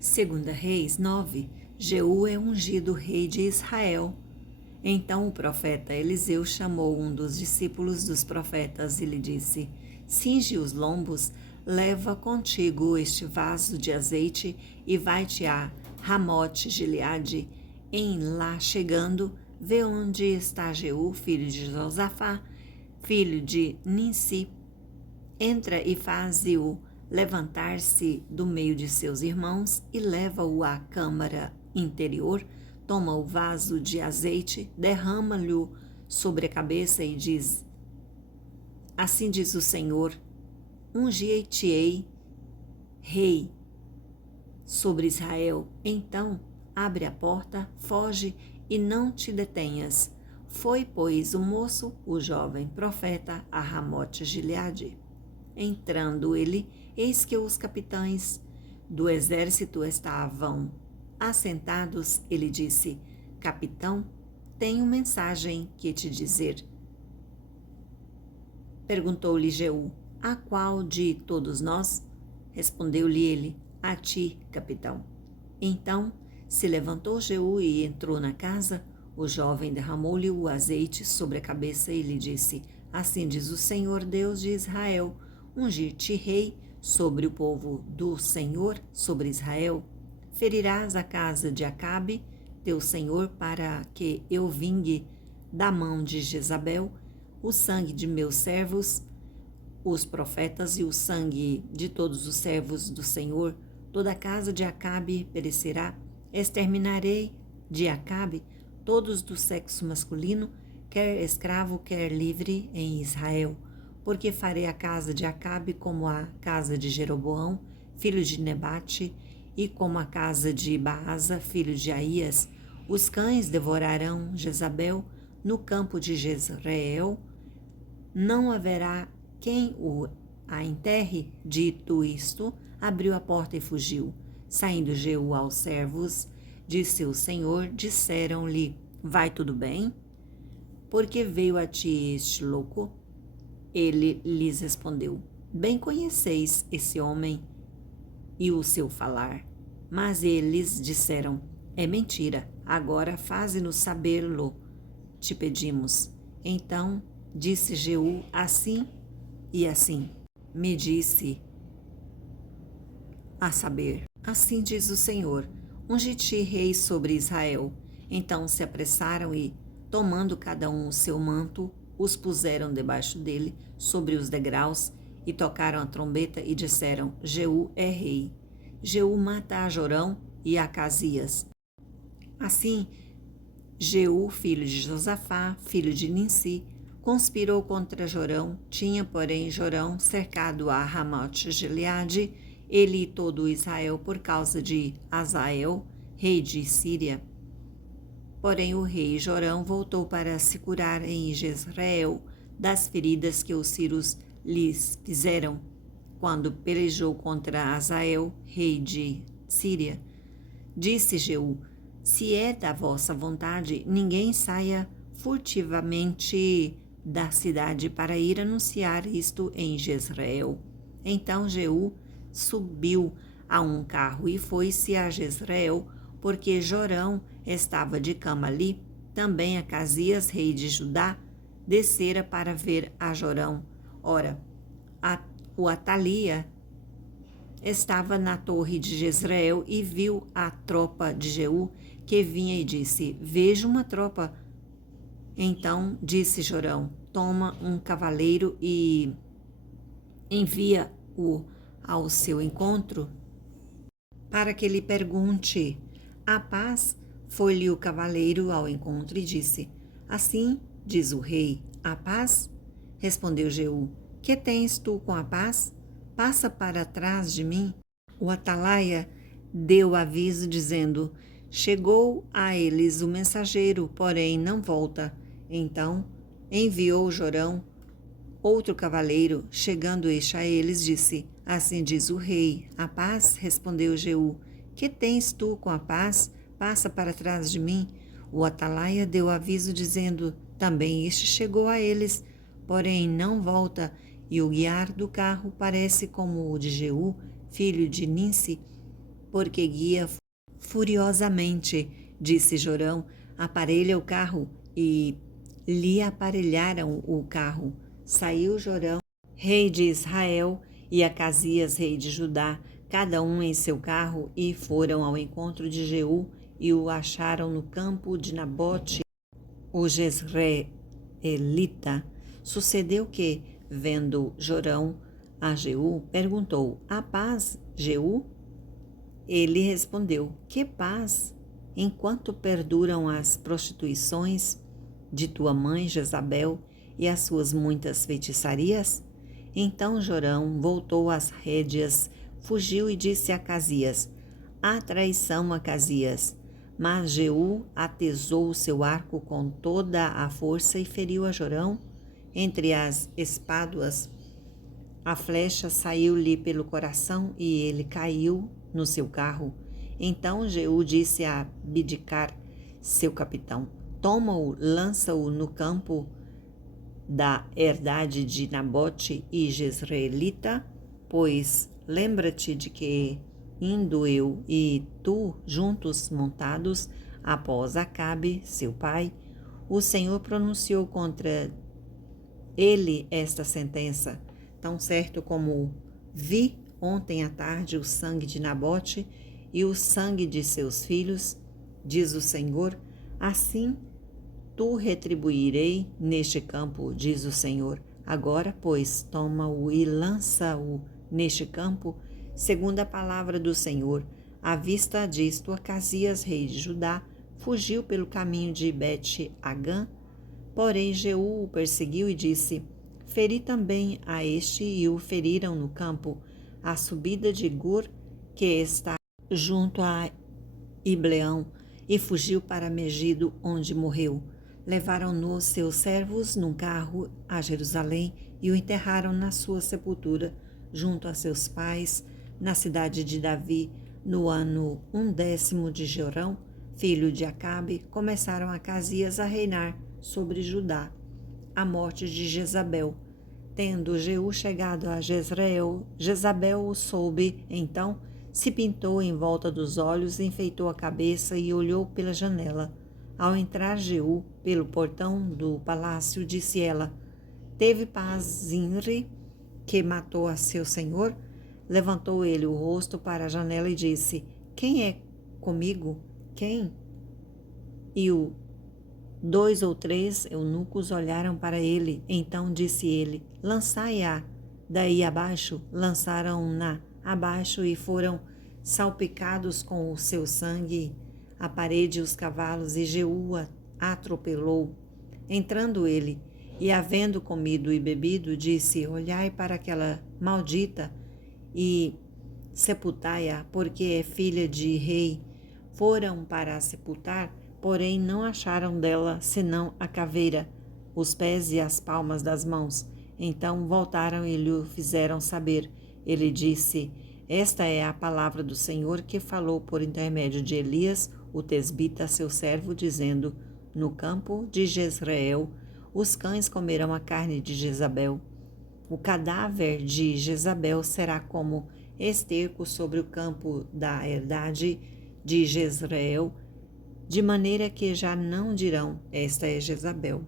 Segunda Reis 9, Jeú é ungido rei de Israel. Então o profeta Eliseu chamou um dos discípulos dos profetas e lhe disse: Cinge os lombos, leva contigo este vaso de azeite e vai-te a Ramote Gileade. Em lá chegando, vê onde está Jeú, filho de Josafá, filho de Ninsi. Entra e faze-o levantar-se do meio de seus irmãos e leva-o à câmara interior, toma o vaso de azeite, derrama-lhe sobre a cabeça e diz: Assim diz o Senhor, ungi-te-ei rei sobre Israel. Então abre a porta, foge e não te detenhas. Foi, pois, o moço, o jovem profeta, a Ramote Gileade. Entrando ele, eis que os capitães do exército estavam assentados. Ele disse: Capitão, tenho mensagem que te dizer. Perguntou-lhe Jeú: A qual de todos nós? Respondeu-lhe ele: A ti, capitão. Então se levantou Jeú e entrou na casa. O jovem derramou-lhe o azeite sobre a cabeça e lhe disse: Assim diz o Senhor Deus de Israel: Ungir-te rei sobre o povo do Senhor, sobre Israel. Ferirás a casa de Acabe, teu senhor, para que eu vingue da mão de Jezabel o sangue de meus servos, os profetas, e o sangue de todos os servos do Senhor. Toda a casa de Acabe perecerá. Exterminarei de Acabe todos do sexo masculino, quer escravo, quer livre, em Israel. Porque farei a casa de Acabe como a casa de Jeroboão, filho de Nebate, e como a casa de Baasa, filho de Aías. Os cães devorarão Jezabel no campo de Jezreel. Não haverá quem a enterre. Dito isto, abriu a porta e fugiu. Saindo Jeú aos servos de seu senhor, disseram-lhe: Vai tudo bem? Porque veio a ti este louco? Ele lhes respondeu: Bem conheceis esse homem e o seu falar. Mas eles disseram: É mentira. Agora faze-nos sabê-lo, te pedimos. Então disse Jeú: Assim e assim me disse, a saber, assim diz o Senhor: Ungi-te rei sobre Israel. Então se apressaram e, tomando cada um o seu manto, os puseram debaixo dele, sobre os degraus, e tocaram a trombeta e disseram: Jeú é rei. Jeú mata a Jorão e a Acasias. Assim, Jeú, filho de Josafá, filho de Ninsi, conspirou contra Jorão. Tinha, porém, Jorão cercado a Ramote Gileade, ele e todo Israel, por causa de Azael, rei de Síria. Porém o rei Jorão voltou para se curar em Jezreel das feridas que os sírios lhes fizeram, quando pelejou contra Azael, rei de Síria. Disse Jeú: Se é da vossa vontade, ninguém saia furtivamente da cidade para ir anunciar isto em Jezreel. Então Jeú subiu a um carro e foi-se a Jezreel, porque Jorão estava de cama ali. Também Acasias, rei de Judá, descera para ver a Jorão. Ora, o Atalia estava na torre de Jezreel e viu a tropa de Jeú que vinha e disse: Vejo uma tropa. Então disse Jorão: Toma um cavaleiro e envia-o ao seu encontro, para que lhe pergunte a paz. Foi-lhe o cavaleiro ao encontro e disse: Assim diz o rei, a paz? Respondeu Jeú: Que tens tu com a paz? Passa para trás de mim. O atalaia deu aviso, dizendo: Chegou a eles o mensageiro, porém não volta. Então enviou Jorão outro cavaleiro. Chegando este a eles, disse: Assim diz o rei, a paz? Respondeu Jeú: Que tens tu com a paz? Passa para trás de mim. O atalaia deu aviso, dizendo: Também este chegou a eles, porém não volta, e o guiar do carro parece como o de Jeú, filho de Ninsi. porque guia furiosamente, disse Jorão, aparelha o carro, e lhe aparelharam o carro. Saiu Jorão, rei de Israel, e Acasias, rei de Judá, cada um em seu carro, e foram ao encontro de Jeú, e o acharam no campo de Nabote, o Jezreelita. Sucedeu que, vendo Jorão a Jeú, perguntou: "Há paz, Jeú?" Ele respondeu: "Que paz, enquanto perduram as prostituições de tua mãe Jezabel e as suas muitas feitiçarias?" Então Jorão voltou às rédeas, fugiu e disse a Acasias: "Há traição, Acasias." Mas Jeú atesou o seu arco com toda a força e feriu a Jorão entre as espáduas. A flecha saiu-lhe pelo coração e ele caiu no seu carro. Então Jeú disse a Bidkar, seu capitão: "Toma-o, lança-o no campo da herdade de Nabote e Jezreelita, pois lembra-te de que, indo eu e tu juntos montados após Acabe, seu pai, o Senhor pronunciou contra ele esta sentença: tão certo como vi ontem à tarde o sangue de Nabote e o sangue de seus filhos, diz o Senhor, assim tu retribuirei neste campo, diz o Senhor. Agora, pois, toma-o e lança-o neste campo, segundo a palavra do Senhor." À vista disto, Acasias, rei de Judá, fugiu pelo caminho de Bet-Agã. Porém Jeú o perseguiu e disse: "Feri também a este", e o feriram no campo, à subida de Gur, que está junto a Ibleão, e fugiu para Megido, onde morreu. Levaram-no seus servos num carro a Jerusalém e o enterraram na sua sepultura, junto a seus pais, na cidade de Davi. No ano 10º de Jorão, filho de Acabe, começaram Acasias a reinar sobre Judá. A morte de Jezabel. Tendo Jeú chegado a Jezreel, Jezabel o soube, então se pintou em volta dos olhos, enfeitou a cabeça e olhou pela janela. Ao entrar Jeú pelo portão do palácio, disse ela: "Teve paz Zinri, que matou a seu senhor?" Levantou ele o rosto para a janela e disse: "Quem é comigo? Quem?" E 2 ou 3 eunucos olharam para ele. Então disse ele: "Lançai-a daí abaixo." Lançaram-na abaixo e foram salpicados com o seu sangue a parede e os cavalos, e Jeú a atropelou. Entrando ele, e havendo comido e bebido, disse: "Olhai para aquela maldita e sepultai-a, porque é filha de rei." Foram para a sepultar, porém não acharam dela senão a caveira, os pés e as palmas das mãos. Então voltaram e lhe fizeram saber. Ele disse: "Esta é a palavra do Senhor que falou por intermédio de Elias, o tesbita, seu servo, dizendo: no campo de Jezreel os cães comerão a carne de Jezabel. O cadáver de Jezabel será como esterco sobre o campo da herdade de Jezreel, de maneira que já não dirão: esta é Jezabel."